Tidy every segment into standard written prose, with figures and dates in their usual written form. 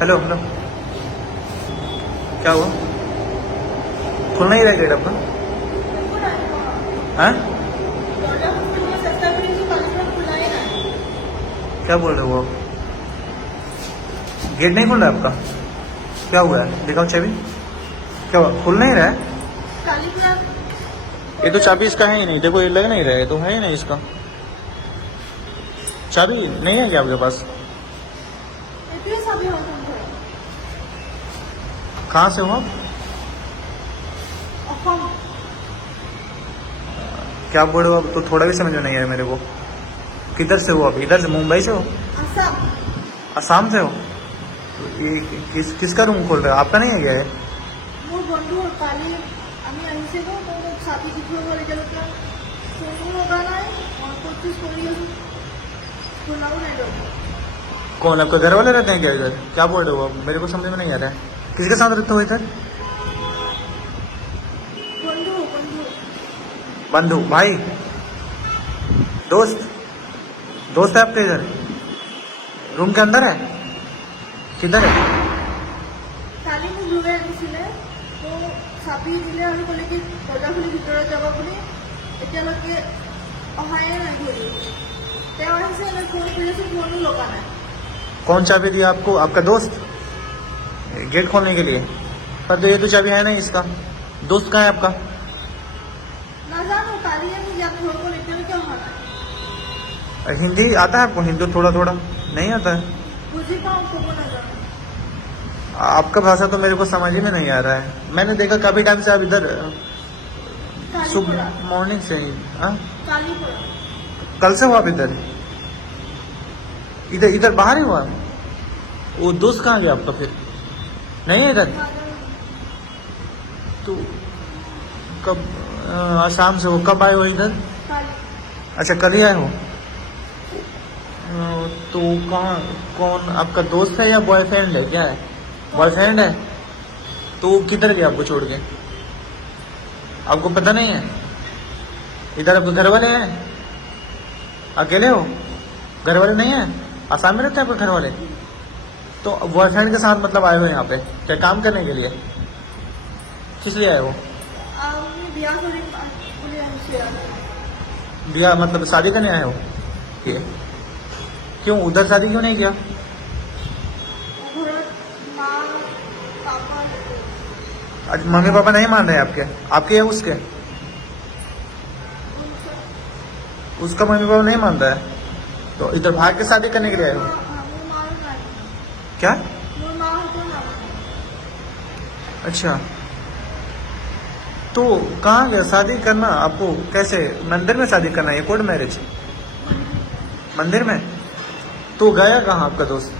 Hello hello, क्या हुआ? खुलना ही रहा गेट अपना? हाँ, क्या बोल रहे हो आप? गेट नहीं खुल रहा है आपका? क्या हुआ है? दिखाओ चाबी। क्या हुआ? खुल नहीं रहा है? ये तो चाबी इसका है ही नहीं, देखो ये लग नहीं रहा है, तो है ही नहीं इसका। चाबी नहीं है क्या आपके पास? कहाँ से हो आप? क्या बोल रहे हो आप? तो थोड़ा भी समझ में नहीं आया मेरे को। किधर से हो आप? इधर से मुंबई से हो? असम से हो? तो ये किसका रूम खोल रहे हो? आपका नहीं है क्या ये? कौन आपका घर वाले रहते हैं क्या इधर? क्या बोल रहे हो आप? मेरे को समझ में नहीं आ रहा है। किसके साथ रहते हो इधर? बंधु भाई, दोस्त दोस्त है आपके इधर? रूम के अंदर है? किधर है? कौन चाबी दिया आपको? आपका दोस्त गेट खोलने के लिए? पर तो ये तो चाबी है नहीं इसका। दोस्त कहाँ है आपका? हिंदी आता है आपको? हिंदी थोड़ा थोड़ा नहीं आता है? आपका भाषा तो मेरे को समझ ही में नहीं आ रहा है। मैंने देखा काफी टाइम से आप इधर सुबह मॉर्निंग से ही। हाँ, कल से हो आप इधर? इधर इधर बाहर ही हुआ? वो दोस्त कहाँ गया आपका फिर? नहीं है इधर? तो कब शाम से हो? कब आए हो इधर? अच्छा, कल ही आए हो? तो कहाँ, कौन आपका दोस्त है या बॉयफ्रेंड है? क्या है? बॉयफ्रेंड है? तो वो किधर गया आपको छोड़ के? आपको पता नहीं है? इधर आपके घर वाले हैं? अकेले हो? घर वाले नहीं है? आसाम में रहते हैं आपके घर वाले? तो बॉयफ्रेंड के साथ मतलब आए हो यहाँ पे क्या काम करने के लिए? किस लिए आए हो? ब्याह मतलब शादी करने आए हो? ये क्यों उधर शादी क्यों नहीं किया? आज मम्मी पापा नहीं मान रहे आपके? आपके या उसके? उसका मम्मी पापा नहीं मान रहा है, तो इधर भाग के शादी करने के लिए आए हो क्या? अच्छा, तो कहाँ गया शादी करना आपको? कैसे मंदिर में शादी करना है? कोर्ट मैरिज मंदिर में? तो गया कहाँ आपका दोस्त?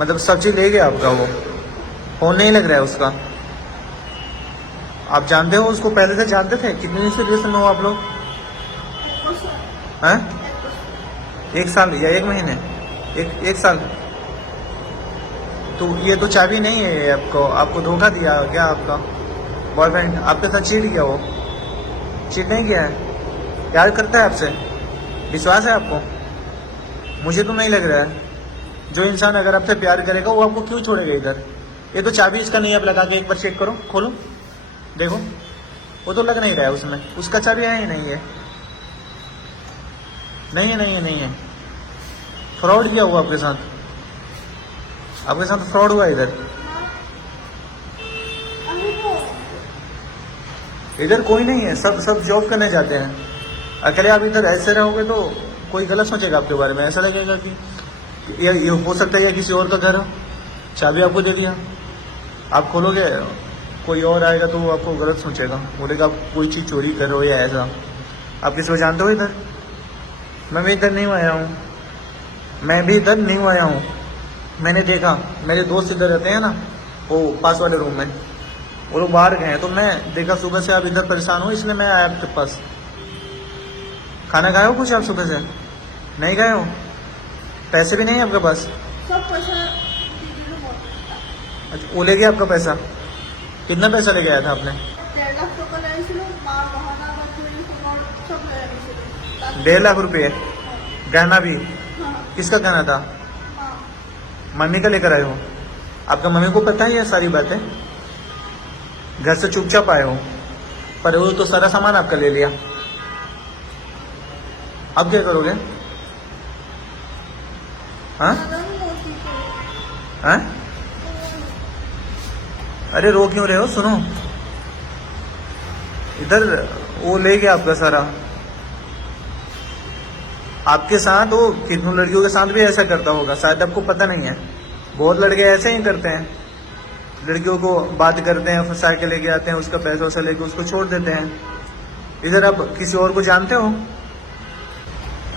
मतलब सब चीज ले गया आपका? वो फोन नहीं लग रहा है उसका? आप जानते हो उसको? पहले से जानते थे? कितने दिन से रिलेशन में हो आप लोग? हैं? 1 साल या 1 महीने? एक साल? तो ये तो चाबी नहीं है आपको? आपको धोखा दिया क्या आपका बॉयफ्रेंड? आपके साथ चीट किया? वो चीट नहीं किया है? प्यार करता है आपसे? विश्वास है आपको? मुझे तो नहीं लग रहा है। जो इंसान अगर आपसे प्यार करेगा वो आपको क्यों छोड़ेगा इधर? ये तो चाबी इसका नहीं है, आप लगा के एक बार चेक करो, खोलो देखो। वो तो लग नहीं रहा है उसमें, उसका चाबी है ही नहीं है। नहीं है, नहीं है, नहीं है। फ्रॉड किया हुआ आपके साथ? आपके साथ फ्रॉड हुआ इधर? इधर कोई नहीं है, सब सब जॉब करने जाते हैं। अकेले आप इधर ऐसे रहोगे तो कोई गलत सोचेगा आपके बारे में। ऐसा लगेगा कि ये हो सकता है या किसी और का घर हो। चाबी आपको दे दिया, आप खोलोगे, कोई और आएगा तो वो आपको गलत सोचेगा, बोलेगा आप कोई चीज़ चोरी कर रहे हो या ऐसा। आप किसी को जानते हो इधर? मैं भी इधर नहीं आया हूँ, मैं भी इधर नहीं आया हूँ। मैंने देखा मेरे दोस्त इधर रहते हैं ना, वो पास वाले रूम में, वो लोग बाहर गए हैं, तो मैं देखा सुबह से आप इधर परेशान हो, इसलिए मैं आया आपके पास। खाना खाए हो कुछ आप सुबह से? नहीं खाए हो? पैसे भी नहीं है आपके पास? सब पैसा दीदी को बहुत अच्छा, वो ले गया आपका पैसा? कितना पैसा ले गया था आपने? 1.5 लाख टका लाइছিল मार बहाना बच्चे और सब ले आइছিল 1.5 लाख रुपये गहना भी? हाँ किसका गहना था? हाँ मम्मी का लेकर आए हो? आपका मम्मी को पता है ये सारी बातें? घर से चुपचाप आए हो, पर वो तो सारा सामान आपका ले लिया। अब क्या करोगे? हाँ हाँ? अरे रो क्यों रहे हो? सुनो, इधर वो ले गया आपका सारा। आपके साथ वो कितनों लड़कियों के साथ भी ऐसा करता होगा, शायद आपको पता नहीं है। बहुत लड़के ऐसे ही करते हैं, लड़कियों को बात करते हैं, फंसा के लेके आते हैं, उसका पैसा वैसा लेके उसको छोड़ देते हैं। इधर आप किसी और को जानते हो?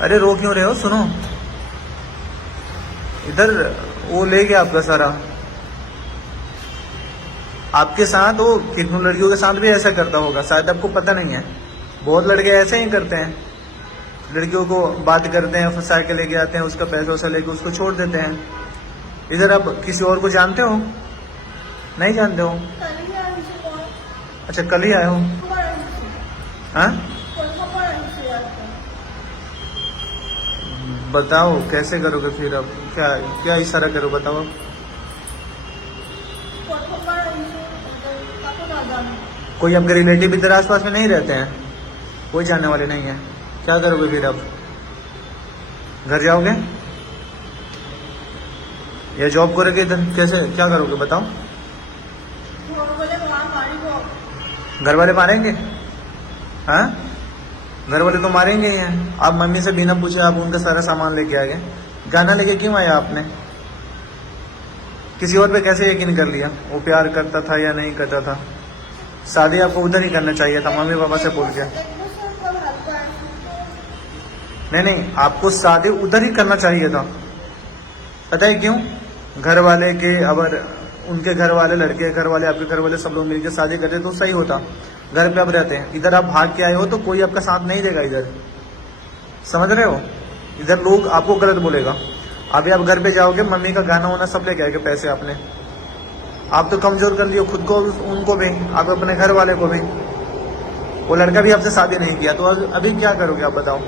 अरे रो क्यों रहे हो? सुनो, इधर वो ले गया आपका सारा। आपके साथ वो कितनों लड़कियों के साथ भी ऐसा करता होगा, शायद आपको पता नहीं है। बहुत लड़के ऐसे ही करते हैं, लड़कियों को बात करते हैं, फंसा के लेके आते हैं, उसका पैसा वैसा लेके उसको छोड़ देते हैं। इधर आप किसी और को जानते हो? नहीं जानते हो? कल ही आइছিল कोण अच्छा, कल ही आए हो? खबर आइছিল हाँ, कोण खबर आइছিল आता बताओ कैसे करोगे फिर? अब क्या क्या इशारा करो, बताओ अब। कोण खबर आइছিল काको ना जाने कोई आपके रिलेटिव इधर आसपास में नहीं रहते हैं? कोई जानने वाले नहीं है? क्या करोगे फिर अब? घर जाओगे या जॉब करोगे? इधर कैसे क्या करोगे बताओ? फोन बोले वहां मारी को घर वाले मारेंगे? हाँ, घर वाले तो मारेंगे ही हैं। आप मम्मी से बिना पूछे आप उनका सारा सामान लेके आ गए। गाना लेके क्यों आया आपने? किसी और पे कैसे यकीन कर लिया? वो प्यार करता था या नहीं करता था? शादी आपको उधर ही करना चाहिए था, मम्मी पापा से बोल के। नहीं नहीं, आपको शादी उधर ही करना चाहिए था। पता है क्यों? घर वाले के, अगर उनके घर वाले, लड़के घर वाले, आपके घर वाले सब लोग मिलकर शादी करते तो सही होता। घर पे अब रहते हैं, इधर आप भाग के आए हो तो कोई आपका साथ नहीं देगा इधर, समझ रहे हो? इधर लोग आपको गलत बोलेगा। अभी आप घर पे जाओगे, मम्मी का गाना वाना सब लेके आएंगे पैसे आपने। आप तो कमजोर कर लियो खुद को, उनको भी, आप अपने घर वाले को भी। वो लड़का भी आपसे शादी नहीं किया, तो अभी क्या करोगे आप बताओ?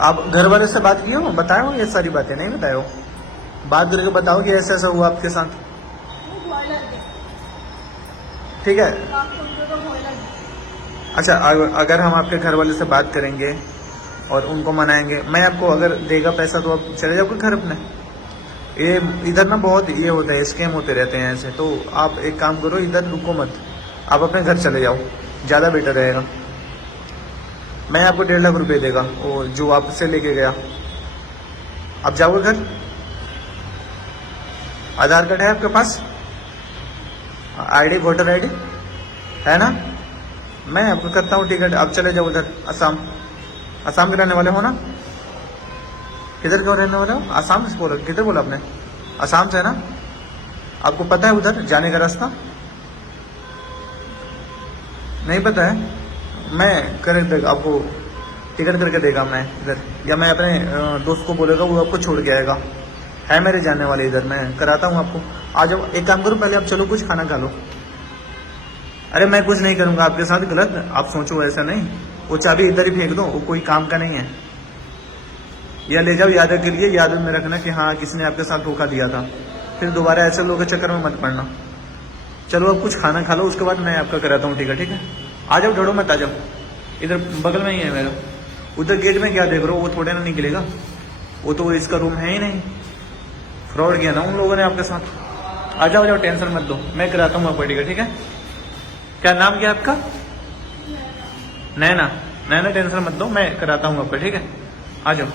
आप घर वाले से बात किए हो? बताए हो ये सारी बातें? नहीं बताए हो? बात करके बताओ कि ऐसा ऐसा हुआ आपके साथ। ठीक है, अच्छा, अगर हम आपके घर वाले से बात करेंगे और उनको मनाएंगे, मैं आपको अगर देगा पैसा तो आप चले जाओगे घर अपने। ये इधर ना बहुत ये होता है, स्कैम होते रहते हैं ऐसे। तो आप एक काम करो, इधर रुको मत, आप अपने घर चले जाओ, ज़्यादा बेटर रहेगा। मैं आपको 1.5 लाख रुपए देगा, वो जो आपसे लेके गया। आप जाओगे घर? आधार कार्ड है आपके पास? आईडी, वोटर आईडी है ना? मैं आपको करता हूँ टिकट, आप चले जाओ उधर असम। असम के रहने वाले हो ना? किधर क्यों रहने वाले हो? असम से बोला, किधर बोला आपने? असम से है ना? आपको पता है उधर जाने का रास्ता? नहीं पता है? मैं कर देगा आपको, टिकट करके देगा मैं इधर, या मैं अपने दोस्त को बोलेगा, वो आपको छोड़ के आएगा। है मेरे जानने वाले इधर, मैं कराता हूँ आपको। आ जाओ, एक काम करो, पहले आप चलो कुछ खाना खा लो। अरे मैं कुछ नहीं करूँगा आपके साथ, गलत आप सोचो ऐसा नहीं। वो चाबी इधर ही फेंक दो, वो कोई काम का नहीं है। या ले जाओ याद के लिए, याद में रखना कि हाँ किसी ने आपके साथ धोखा दिया था। फिर दोबारा ऐसे लोगों के चक्कर में मत पड़ना। चलो अब कुछ खाना खा लो, उसके बाद मैं आपका कराता हूँ टिकट, ठीक है? आ जाओ, डरो मत, आ जाओ, इधर बगल में ही है मेरा। उधर गेट में क्या देख रहे हो? वो थोड़े ना निकलेगा, वो तो इसका रूम है ही नहीं। फ्रॉड किया ना उन लोगों ने आपके साथ। आ जाओ, टेंशन मत दो, मैं कराता हूँ आपका टिकट, ठीक है? क्या नाम क्या आपका? नैना। नैना, टेंशन मत दो, मैं कराता हूँ आपका, ठीक है? आ जाओ।